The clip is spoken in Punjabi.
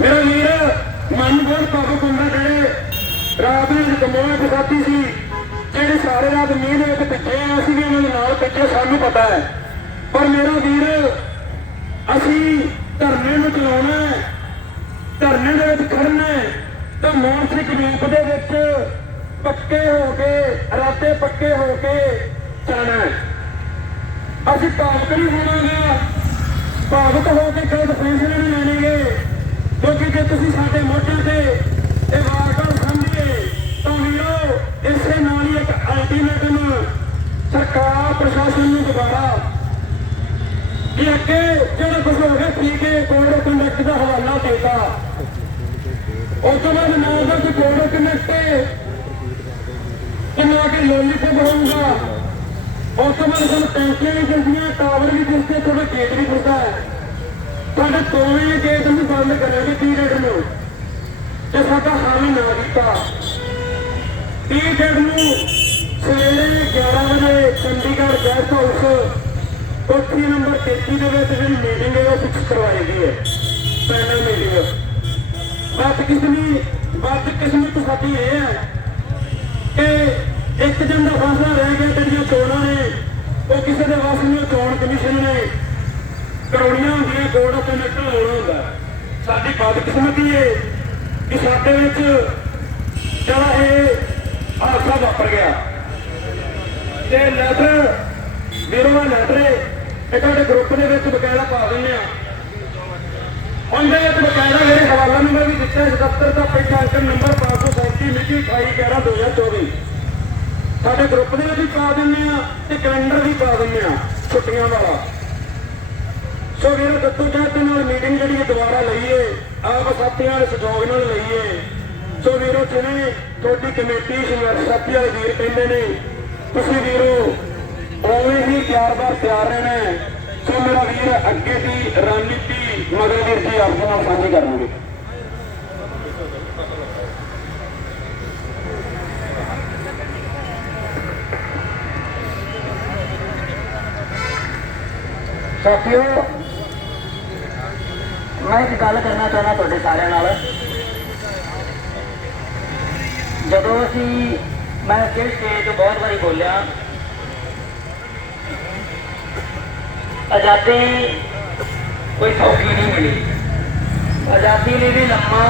ਮੇਰਾ ਵੀਰ, ਮਨ ਬਹੁਤ ਭਾਵੁਕ ਹੁੰਦਾ ਜਿਹੜੇ ਰਾਤ ਨੂੰ ਕਮੋਏ ਬਸਾਤੀ ਸੀ, ਜਿਹੜੇ ਸਾਰੇ ਰਾਤ ਮੀਂਹ ਦੇ ਵਿੱਚ ਪਿੱਛੇ ਆ, ਅਸੀਂ ਵੀ ਉਹਨਾਂ ਦੇ ਨਾਲ ਪਿੱਛੇ ਸਾਨੂੰ ਪਤਾ ਹੈ। ਪਰ ਮੇਰਾ ਵੀਰ, ਅਸੀਂ ਧਰਨੇ ਨੂੰ ਚਲਾਉਣਾ ਹੈ, ਧਰਨੇ ਦੇ ਵਿੱਚ ਖੜਨਾ ਹੈ, ਤਾਂ ਮਾਨਸਿਕ ਰੂਪ ਦੇ ਵਿੱਚ ਪੱਕੇ ਹੋ ਕੇ ਇਰਾਦੇ ਪੱਕੇ ਹੋ ਕੇ ਜਾਣਾ ਅਸੀਂ ਭਾਵਕ ਨਹੀਂ ਹੋਵਾਂਗੇ, ਭਾਵਕ ਹੋ ਕੇ ਗਲਤ ਫੈਸਲੇ ਨਹੀਂ ਲੈਣਗੇ। ਕਿਉਂਕਿ ਤੁਸੀਂ ਸਾਡੇ ਮੋਢਿਆਂ ਤੇ ਇਹ ਵਾਰਦਾਤ ਸਮਝੀਏ ਤਾਂ ਵੀਰੋ ਇਸੇ ਨਾਲ ਹੀ ਇੱਕ ਅਲਟੀਮੇਟਮ ਸਰਕਾਰ, ਪ੍ਰਸ਼ਾਸਨ ਨੂੰ ਦੁਬਾਰਾ ਕਿ ਅੱਗੇ ਜਿਹੜਾ ਕੁਝ ਹੋ ਗਿਆ, ਠੀਕ ਹੈ, ਕੋਡ ਆਫ ਕੰਡਕਟ ਦਾ ਹਵਾਲਾ ਦੇਤਾ। ਉਸ ਤੋਂ ਬਾਅਦ ਨਾ ਦਾ ਕੋਈ ਕੋਡ ਆਫ ਕੰਡਕਟ ਕਿੰਨਾ ਕਿ ਲੋਲੀਪੋਪ ਹੋਊਗਾ। ਉਸ ਤੋਂ ਬਾਅਦ ਸਾਨੂੰ ਪੈਂਟੀਆਂ ਵੀ ਦਿੰਦੀਆਂ ਟਾਵਰ ਵੀ ਦਿਸਦੇ ਤੁਹਾਡੇ ਗੇਟ ਵੀ ਤੁਹਾਡੇ ਦੋਵੇਂ ਗੇਟ ਨੂੰ ਬੰਦ ਕਰਾਂਗੇ, ਪੀਰੀਅਡ ਨੂੰ। ਤੇ ਸਾਡਾ ਹੱਲ ਨਾ ਕੀਤਾ ਪੀਰੀਅਡ ਨੂੰ ਸਵੇਰੇ 11 ਵਜੇ ਚੰਡੀਗੜ੍ਹ ਗੈਸਟ ਹਾਊਸ, ਕੋਠੀ ਨੰਬਰ 33 ਦੇ ਵਿੱਚ ਜਿਹੜੀ ਮੀਟਿੰਗ ਹੈ, ਉਹ ਫਿਕਸ ਕਰਵਾਈ ਗਈ ਹੈ। ਪੈਨਲ ਮੀਟਿੰਗ ਬਾਤ ਕਿਸਮੀ ਬਾਤ ਕਿਸਮਤ ਸਾਡੀ ਇਹ ਹੈ ਕਿ ਇੱਕ ਦਿਨ ਦਾ ਫੈਸਲਾ ਰਹਿ ਗਿਆ ਜਿਹੜੀਆਂ ਚੋਣਾਂ ਨੇ, ਉਹ ਕਿਸੇ ਦੇ ਵਾਸਤੇ ਨਹੀਂ ਚੋਣ ਕਮਿਸ਼ਨ ਨੇ ਕਰਾਉਣੀਆਂ ਹੁੰਦੀਆਂ ਕੋਡ ਆਫ ਕੰਡਕਟ ਹੋਣਾ ਹੁੰਦਾ। ਸਾਡੀ ਬਦਕਿਸਮਤੀ ਹੈ ਕਿ ਸਾਡੇ ਵਿੱਚ ਜਿਹੜਾ ਇਹ ਹਾਦਸਾ ਵਾਪਰ ਗਿਆ। ਤੇ ਲੈਟਰ ਵੀਰੋ ਦਾ ਲੈਟਰ ਇਹ ਤੁਹਾਡੇ ਗਰੁੱਪ ਦੇ ਵਿੱਚ ਬਕਾਇਦਾ ਪਾ ਦਿੰਦੇ ਆ। ਉਹਦੇ ਵਿੱਚ ਬਕਾਇਦਾ ਮੇਰੇ ਹਵਾਲਾ ਨੰਬਰ ਵੀ ਦਿੱਤਾ ਹੈ ਦਫ਼ਤਰ ਦਾ ਪੈਸਾ ਅੰਕਰ ਨੰਬਰ 537 ਮਿਤੀ 28 11 2024 ਸਾਡੇ ਗਰੁੱਪ ਦੇ ਵਿੱਚ ਵੀ ਪਾ ਦਿੰਦੇ ਆ ਤੇ ਕੈਲੰਡਰ ਵੀ ਪਾ ਦਿੰਦੇ ਆ, ਛੁੱਟੀਆਂ ਵਾਲਾ। ਸੋ ਵੀਰੋ ਦੱਤੂ ਸਾਹਿਬ ਦੇ ਨਾਲ ਮੀਟਿੰਗ ਜਿਹੜੀ ਹੈ ਦੁਬਾਰਾ ਲਈਏ, ਆਪ ਸਾਥੀਆਂ ਨਾਲ ਸਹਿਯੋਗ ਨਾਲ ਲਈਏ। ਸੋ ਵੀਰੋ, ਜਿਵੇਂ ਤੁਹਾਡੀ ਕਮੇਟੀ ਸੰਘਰਸ਼ ਸਾਥੀ ਵਾਲੇ ਵੀਰ ਕਹਿੰਦੇ ਨੇ, ਤੁਸੀਂ ਵੀਰੋ, ਉਵੇਂ ਹੀ ਤਿਆਰ ਬਾਰ ਤਿਆਰ ਰਹਿਣਾ ਸੋ ਮੇਰਾ ਵੀਰ, ਅੱਗੇ ਦੀ ਰਣਨੀਤੀ ਮਗਰ ਵੀਰ ਜੀ ਆਪ ਨਾਲ ਸਾਂਝੀ ਕਰਾਂਗੇ ਸਾਥੀਓ ਮੈਂ ਇੱਕ ਗੱਲ ਕਰਨਾ ਚਾਹੁੰਦਾ ਤੁਹਾਡੇ ਸਾਰਿਆਂ ਨਾਲ। ਜਦੋਂ ਅਸੀਂ, ਮੈਂ ਕਿਸ ਸਟੇਜ ਤੋਂ ਬਹੁਤ ਵਾਰੀ ਬੋਲਿਆ, ਆਜ਼ਾਦੀ ਕੋਈ ਸੌਖੀ ਨਹੀਂ ਮਿਲੀ। ਆਜ਼ਾਦੀ ਲਈ ਵੀ ਲੰਮਾ